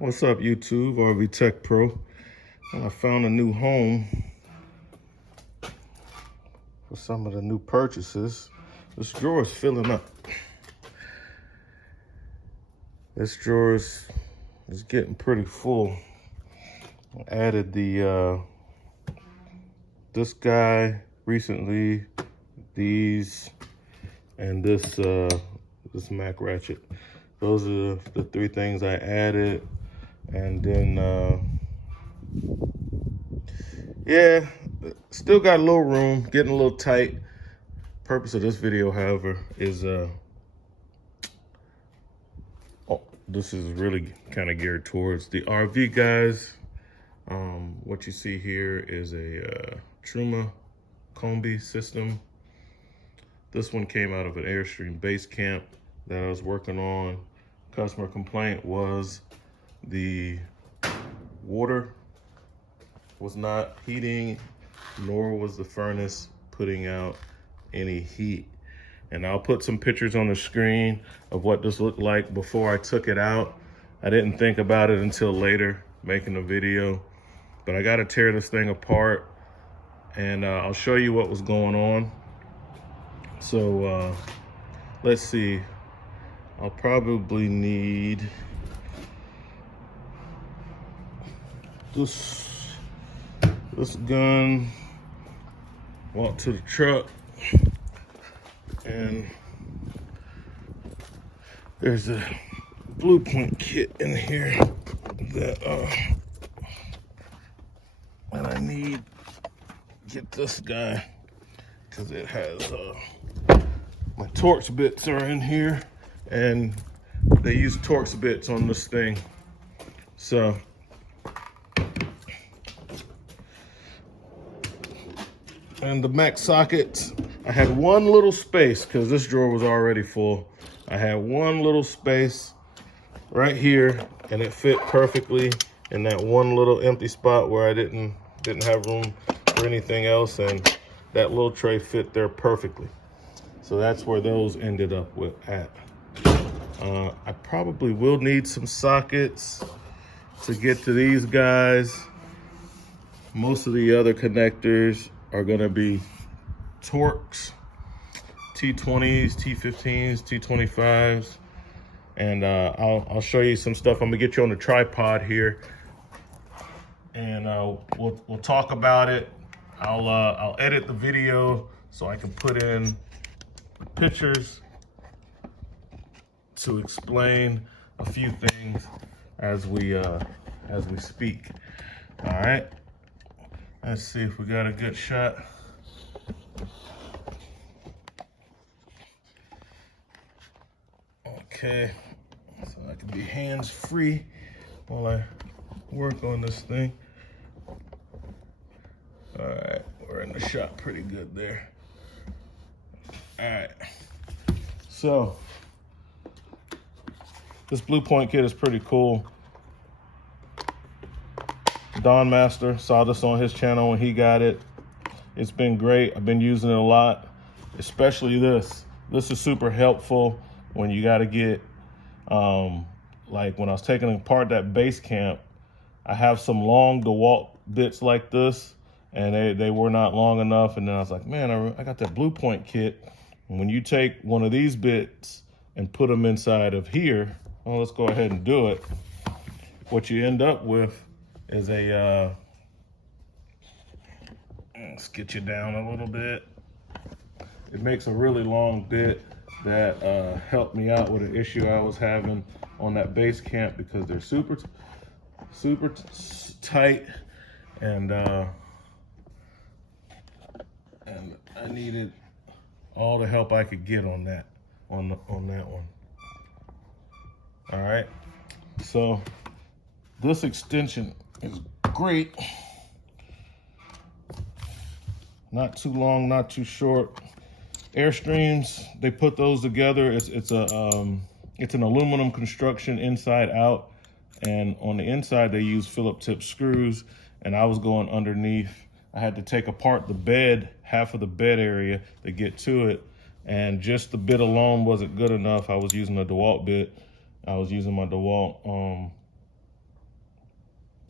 What's up, YouTube? RV Tech Pro. Well, I found a new home for some of the new purchases. This drawer is filling up. This drawer is getting pretty full. I added the this guy recently, these, and this Mac ratchet. Those are the three things I added. And then yeah, still got a little room, getting a little tight. Purpose of this video, however, is this is really kind of geared towards the RV guys. What you see here is a Truma COMBI system. This one came out of an Airstream Basecamp that I was working on. Customer complaint was the water was not heating, nor was the furnace putting out any heat. And I'll put some pictures on the screen of what this looked like before I took it out. I didn't think about it until later making a video, but I got to tear this thing apart, and I'll show you what was going on. So let's see, I'll probably need this gun, walk to the truck, and there's a blue point kit in here that and I need to get this guy because it has my Torx bits are in here, and they use Torx bits on this thing. So and the Mac sockets, I had one little space because this drawer was already full. I had one little space right here, and it fit perfectly in that one little empty spot where I didn't have room for anything else, and that little tray fit there perfectly. So that's where those ended up at. I probably will need some sockets to get to these guys. Most of the other connectors are gonna be Torx, T20s, T15s, T25s, and I'll show you some stuff. I'm gonna get you on the tripod here, and we'll talk about it. I'll edit the video so I can put in pictures to explain a few things as we speak. All right. Let's see if we got a good shot. Okay, so I can be hands-free while I work on this thing. All right, we're in the shot pretty good there. All right, so this blue point kit is pretty cool. Don Master saw this on his channel when he got it. It's been great. I've been using it a lot, especially this. This is super helpful when you got to get, like when I was taking apart that Basecamp, I have some long DeWalt bits like this, and they were not long enough. And then I was like, man, I got that blue point kit. And when you take one of these bits and put them inside of here, well, let's go ahead and do it. What you end up with is a, let's get you down a little bit. It makes a really long bit that helped me out with an issue I was having on that Basecamp, because they're super tight, and I needed all the help I could get on that on that one. All right, so this extension is great. Not too long, not too short. Airstreams, they put those together. It's an aluminum construction inside out, and on the inside they use Phillip tip screws, and I was going underneath. I had to take apart the bed, half of the bed area, to get to it, and just the bit alone wasn't good enough. I was using a DeWalt bit. I was using my DeWalt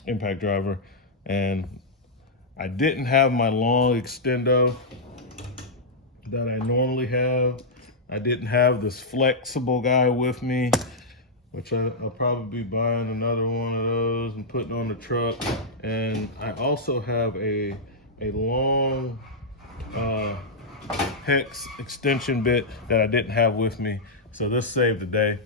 impact driver, and I didn't have my long extendo that I normally have. I didn't have this flexible guy with me, which I'll probably be buying another one of those and putting on the truck. And I also have a long hex extension bit that I didn't have with me. So this saved the day.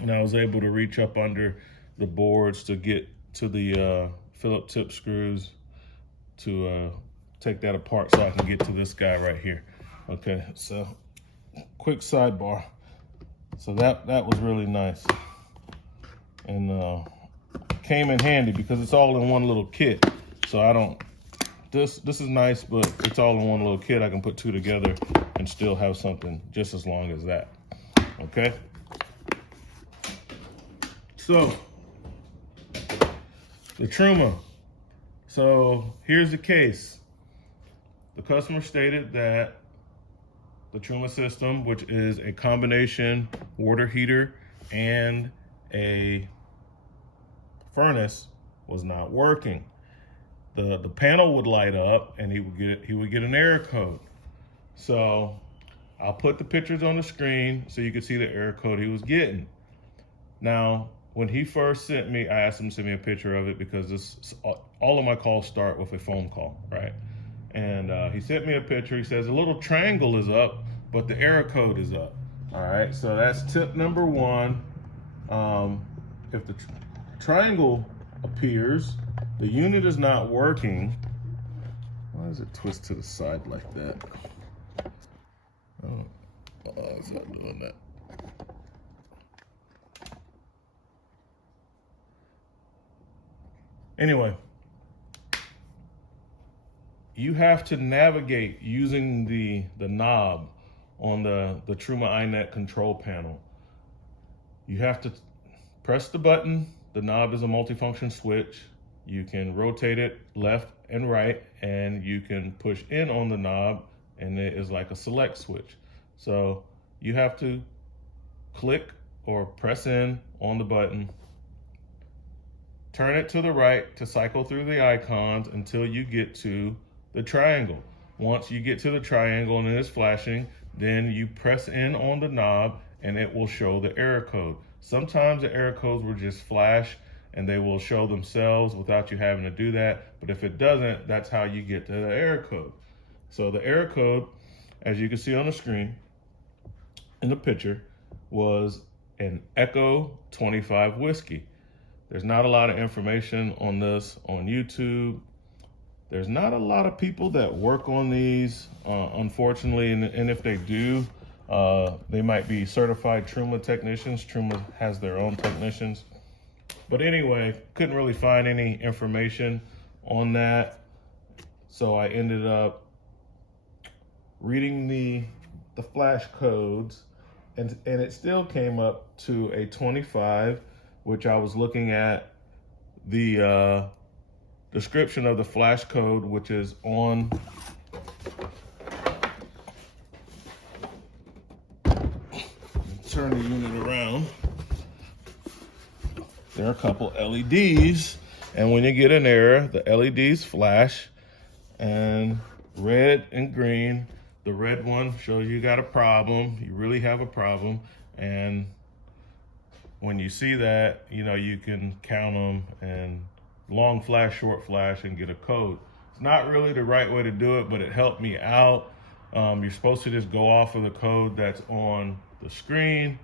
And I was able to reach up under the boards to get to the Phillip tip screws to take that apart so I can get to this guy right here. Okay, so quick sidebar. So that was really nice, and came in handy because it's all in one little kit. So I don't. This is nice, but it's all in one little kit. I can put two together and still have something just as long as that. Okay. So the Truma. So here's the case. The customer stated that the Truma system, which is a combination water heater and a furnace, was not working. The panel would light up and he would get an error code. So I'll put the pictures on the screen so you can see the error code he was getting. Now, when he first sent me, I asked him to send me a picture of it because all of my calls start with a phone call, right? And he sent me a picture. He says a little triangle is up, but the error code is up. All right, so that's tip number one. If the triangle appears, the unit is not working. Why does it twist to the side like that? Oh, it's not doing that. Anyway, you have to navigate using the knob on the Truma iNet control panel. You have to press the button. The knob is a multifunction switch. You can rotate it left and right, and you can push in on the knob, and it is like a select switch. So you have to click or press in on the button, turn it to the right to cycle through the icons until you get to the triangle. Once you get to the triangle and it is flashing, then you press in on the knob and it will show the error code. Sometimes the error codes will just flash and they will show themselves without you having to do that. But if it doesn't, that's how you get to the error code. So the error code, as you can see on the screen in the picture, was an Echo 25 whiskey. There's not a lot of information on this on YouTube. There's not a lot of people that work on these, unfortunately, and if they do, they might be certified Truma technicians. Truma has their own technicians. But anyway, couldn't really find any information on that. So I ended up reading the flash codes, and it still came up to a 25, which I was looking at the description of the flash code, which is on turn the unit around. There are a couple LEDs, and when you get an error, the LEDs flash, and red and green. The red one shows you got a problem, you really have a problem, and when you see that, you know, you can count them and long flash, short flash, and get a code. It's not really the right way to do it, but it helped me out. You're supposed to just go off of the code that's on the screen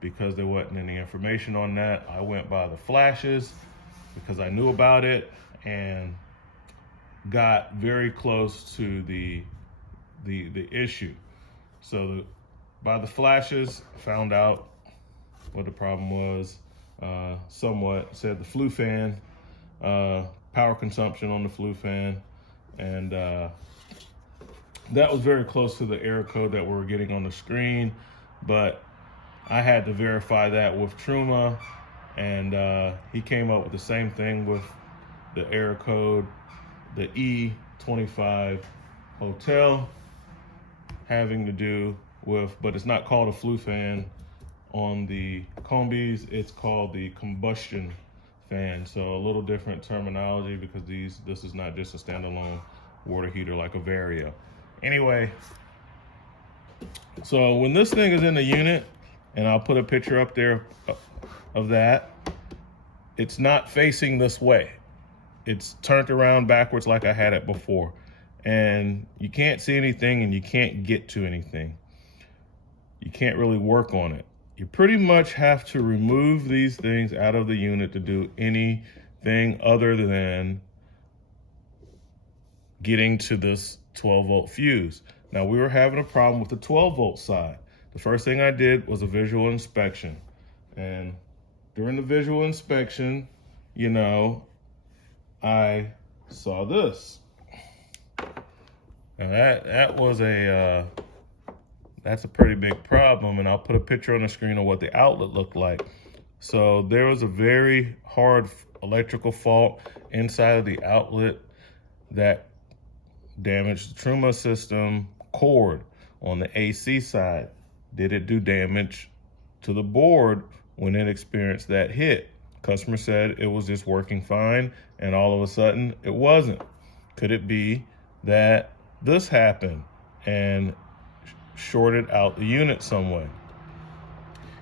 because there wasn't any information on that. I went by the flashes because I knew about it and got very close to the issue. So by the flashes, found out what the problem was. Somewhat said the flue fan, power consumption on the flue fan, and that was very close to the error code that we were getting on the screen, but I had to verify that with Truma, and he came up with the same thing with the error code, the E25 hotel, having to do with, but it's not called a flue fan on the Combis, it's called the combustion fan. So a little different terminology because this is not just a standalone water heater like a Vario. Anyway, so when this thing is in the unit, and I'll put a picture up there of that, it's not facing this way. It's turned around backwards like I had it before. And you can't see anything and you can't get to anything. You can't really work on it. You pretty much have to remove these things out of the unit to do anything other than getting to this 12-volt fuse. Now, we were having a problem with the 12-volt side. The first thing I did was a visual inspection. And during the visual inspection, you know, I saw this. And that's a pretty big problem, and I'll put a picture on the screen of what the outlet looked like. So there was a very hard electrical fault inside of the outlet that damaged the Truma system cord on the AC side. Did it do damage to the board when it experienced that hit? Customer said it was just working fine, and all of a sudden it wasn't. Could it be that this happened and shorted out the unit some way?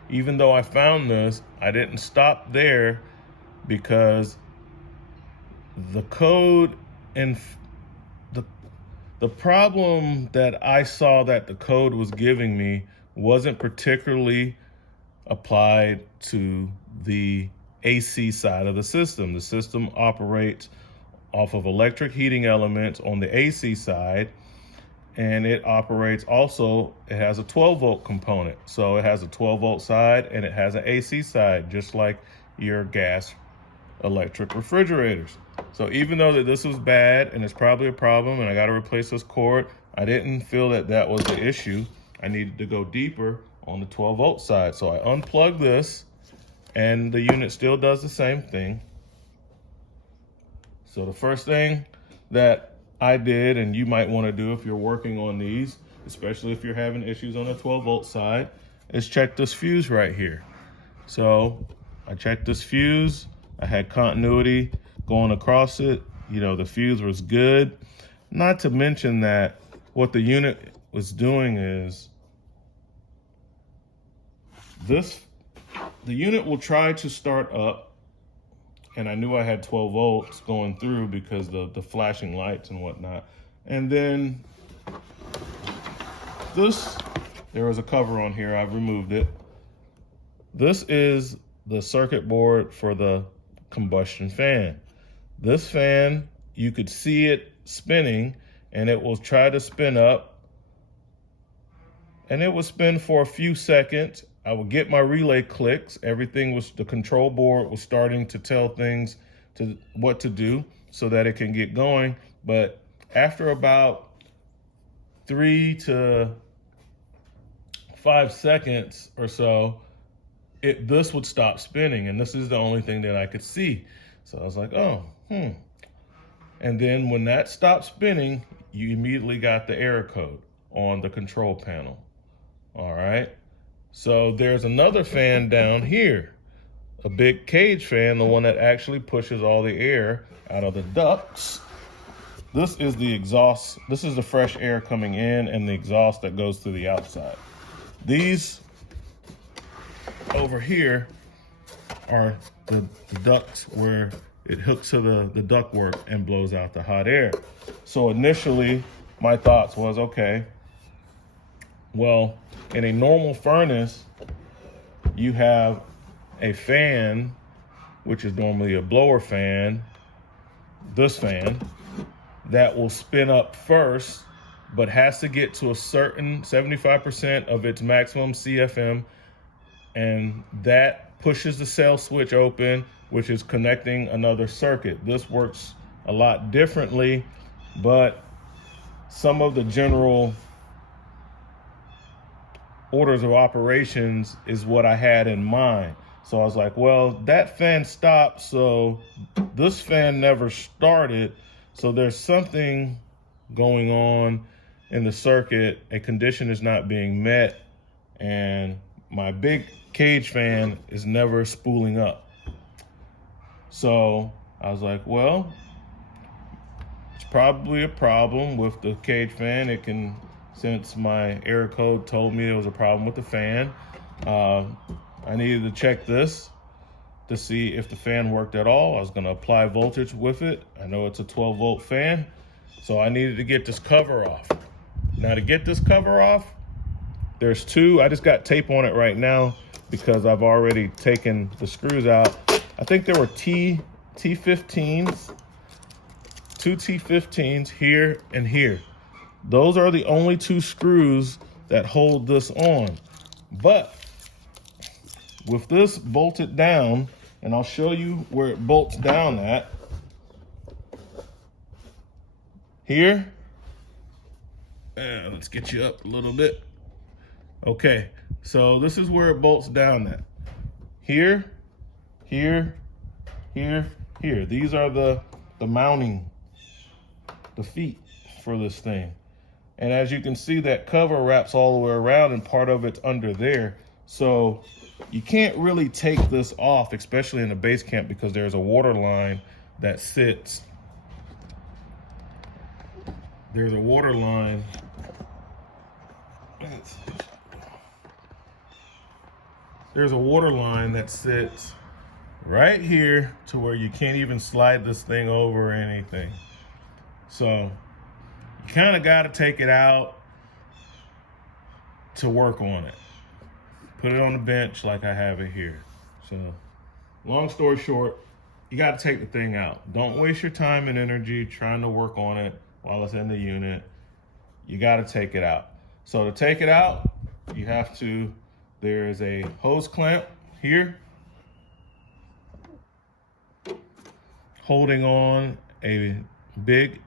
Even though I found this, I didn't stop there, because the code and the problem that I saw that the code was giving me wasn't particularly applied to the AC side of the system. The system operates off of electric heating elements on the AC side, and it operates also, it has a 12-volt component. So it has a 12-volt side and it has an AC side, just like your gas electric refrigerators. So even though that this was bad and it's probably a problem and I got to replace this cord, I didn't feel that that was the issue. I needed to go deeper on the 12-volt side. So I unplugged this, and the unit still does the same thing. So the first thing that I did, and you might want to do if you're working on these, especially if you're having issues on the 12-volt side, is check this fuse right here. So I checked this fuse. I had continuity going across it. You know, the fuse was good. Not to mention that what the unit was doing is the unit will try to start up, and I knew I had 12 volts going through because the flashing lights and whatnot. And then there was a cover on here, I've removed it. This is the circuit board for the combustion fan. This fan, you could see it spinning, and it will try to spin up, and it would spin for a few seconds. I would get my relay clicks. The control board was starting to tell things what to do so that it can get going. But after about 3 to 5 seconds or so, this would stop spinning, and this is the only thing that I could see. So I was like, And then when that stopped spinning, you immediately got the error code on the control panel. All right. So there's another fan down here, a big cage fan, the one that actually pushes all the air out of the ducts. This is the exhaust. This is the fresh air coming in and the exhaust that goes to the outside. These over here are the ducts where it hooks to the ductwork and blows out the hot air. So initially, my thoughts was, okay, well, in a normal furnace, you have a fan, which is normally a blower fan, this fan, that will spin up first, but has to get to a certain 75% of its maximum CFM, and that pushes the cell switch open, which is connecting another circuit. This works a lot differently, but some of the general orders of operations is what I had in mind. So I was like, well, that fan stopped, so this fan never started. So there's something going on in the circuit. A condition is not being met, and my big cage fan is never spooling up. So I was like, well, it's probably a problem with the cage fan. It can, since my error code told me there was a problem with the fan, I needed to check this to see if the fan worked at all. I was gonna apply voltage with it. I know it's a 12-volt fan, so I needed to get this cover off. Now to get this cover off, there's two. I just got tape on it right now because I've already taken the screws out. I think there were T15s, two T15s here and here. Those are the only two screws that hold this on. But with this bolted down, and I'll show you where it bolts down at. Here. Let's get you up a little bit. Okay, so this is where it bolts down at. Here, here, here, here. These are the mounting, the feet for this thing. And as you can see, that cover wraps all the way around and part of it's under there. So you can't really take this off, especially in the Basecamp, because there's a water line that sits. There's a water line. There's a water line that sits right here to where you can't even slide this thing over or anything. So you kind of got to take it out to work on it. Put it on the bench like I have it here. So long story short, you got to take the thing out. Don't waste your time and energy trying to work on it while it's in the unit. You got to take it out. So to take it out, you have to, there is a hose clamp here holding on a big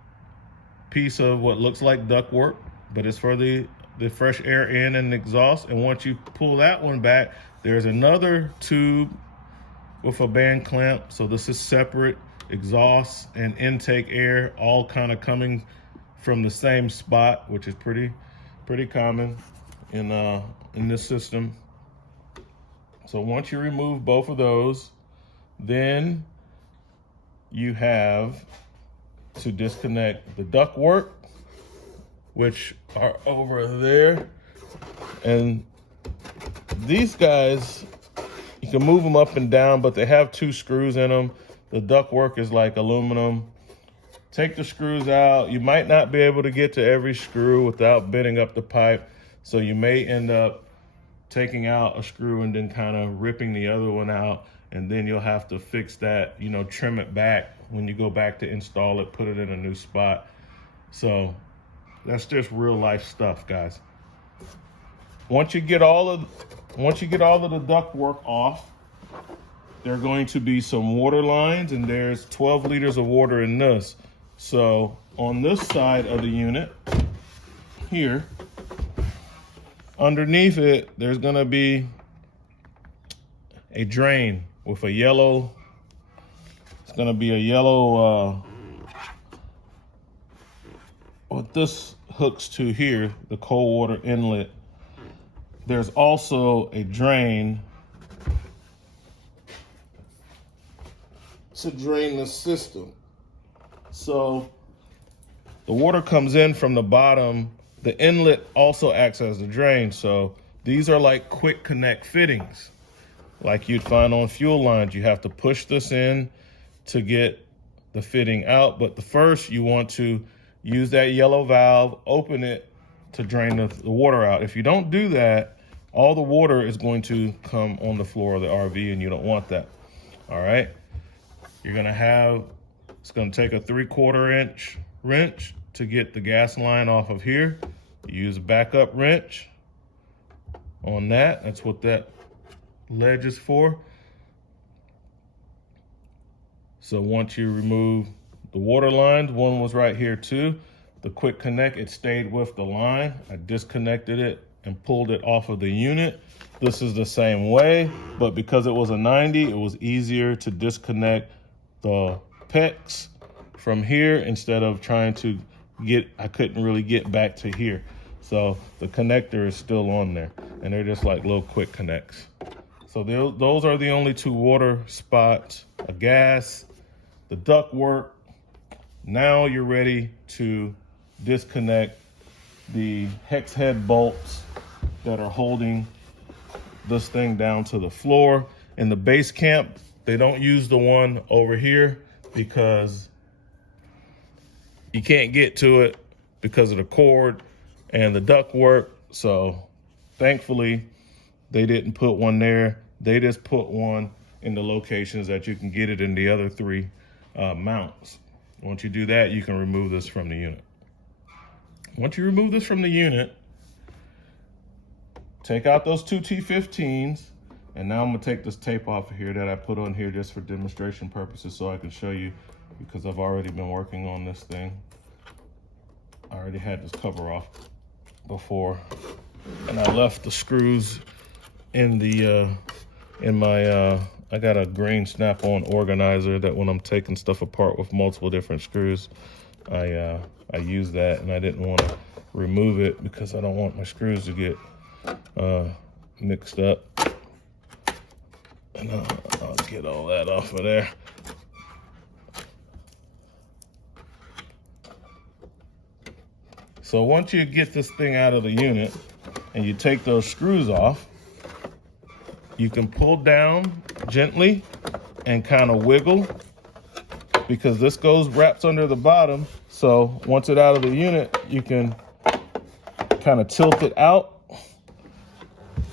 piece of what looks like ductwork, but it's for the fresh air in and exhaust. And once you pull that one back, there's another tube with a band clamp. So this is separate exhaust and intake air, all kind of coming from the same spot, which is pretty common in this system. So once you remove both of those, then you have to disconnect the ductwork, which are over there. And these guys, you can move them up and down, but they have two screws in them. The ductwork is like aluminum. Take the screws out. You might not be able to get to every screw without bending up the pipe. So you may end up taking out a screw and then kind of ripping the other one out. And then you'll have to fix that, you know, trim it back when you go back to install it, put it in a new spot. So that's just real life stuff, guys. Once you get all of the duct work off, there are going to be some water lines, and there's 12 liters of water in this. So on this side of the unit here, underneath it, there's gonna be a drain with a yellow, it's gonna be a yellow, what this hooks to here, the cold water inlet. There's also a drain to drain the system. So the water comes in from the bottom. The inlet also acts as the drain. So these are like quick connect fittings, like you'd find on fuel lines. You have to push this in to get the fitting out. But the first, you want to use that yellow valve, open it to drain the water out. If you don't do that, all the water is going to come on the floor of the RV, and you don't want that. All right. You're gonna have, it's gonna take a 3/4 inch wrench to get the gas line off of here. Use a backup wrench on that. That's what that ledge is for. So once you remove the water lines, one was right here too. The quick connect, it stayed with the line. I disconnected it and pulled it off of the unit. This is the same way, but because it was a 90, it was easier to disconnect the PEX from here instead of trying to I couldn't really get back to here. So the connector is still on there, and they're just like little quick connects. So those are the only two water spots, a gas, the duct work. Now you're ready to disconnect the hex head bolts that are holding this thing down to the floor. In the base camp, they don't use the one over here because you can't get to it because of the cord and the duct work. So thankfully they didn't put one there. They just put one in the locations that you can get it in the other three mounts. Once you do that, you can remove this from the unit. Once you remove this from the unit, take out those two T15s, and now I'm gonna take this tape off of here that I put on here just for demonstration purposes so I can show you, because I've already been working on this thing. I already had this cover off before, and I left the screws in the I got a green snap-on organizer that when I'm taking stuff apart with multiple different screws, I use that, and I didn't want to remove it because I don't want my screws to get mixed up. And I'll get all that off of there. So once you get this thing out of the unit and you take those screws off, you can pull down gently and kind of wiggle, because this wraps under the bottom. So once it's out of the unit, you can kind of tilt it out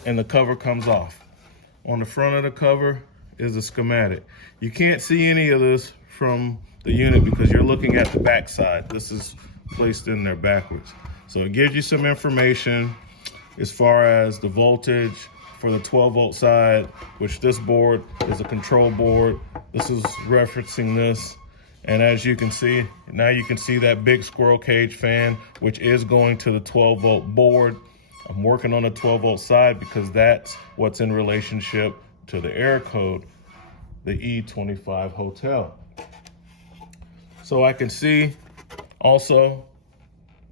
and the cover comes off. On the front of the cover is a schematic. You can't see any of this from the unit because you're looking at the back side. This is placed in there backwards. So it gives you some information as far as the voltage for the 12-volt side, which this board is a control board. This is referencing this. And as you can see, now you can see that big squirrel cage fan, which is going to the 12-volt board. I'm working on the 12-volt side because that's what's in relationship to the air code, the E25 hotel. So I can see also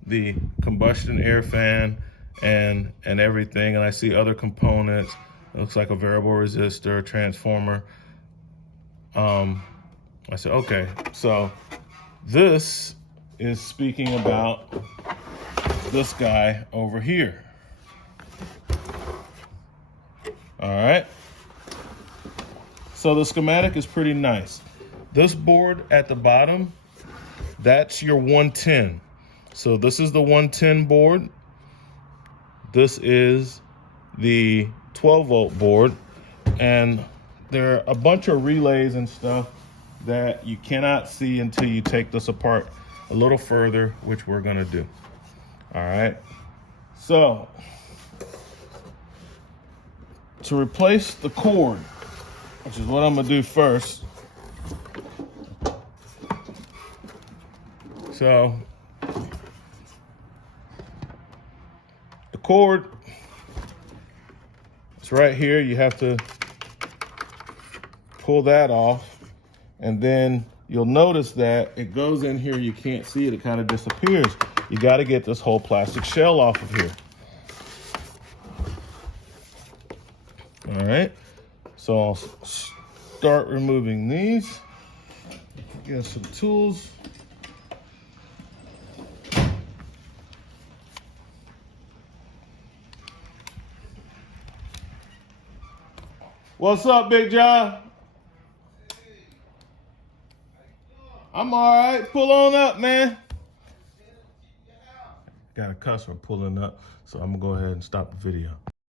the combustion air fan and everything, and I see other components. It looks like a variable resistor, transformer. I said, okay, so this is speaking about this guy over here. All right, so the schematic is pretty nice. This board at the bottom, that's your 110. So this is the 110 board. This is the 12-volt board, and there are a bunch of relays and stuff that you cannot see until you take this apart a little further, which we're gonna do. All right, so to replace the cord, which is what I'm gonna do first. So the cord, it's right here. You have to pull that off, and then you'll notice that it goes in here. You can't see it, it kind of disappears. You got to get this whole plastic shell off of here. All right, so I'll start removing these. Get some tools. What's up, Big John? I'm all right. Pull on up, man. Got a customer pulling up, so I'm gonna go ahead and stop the video.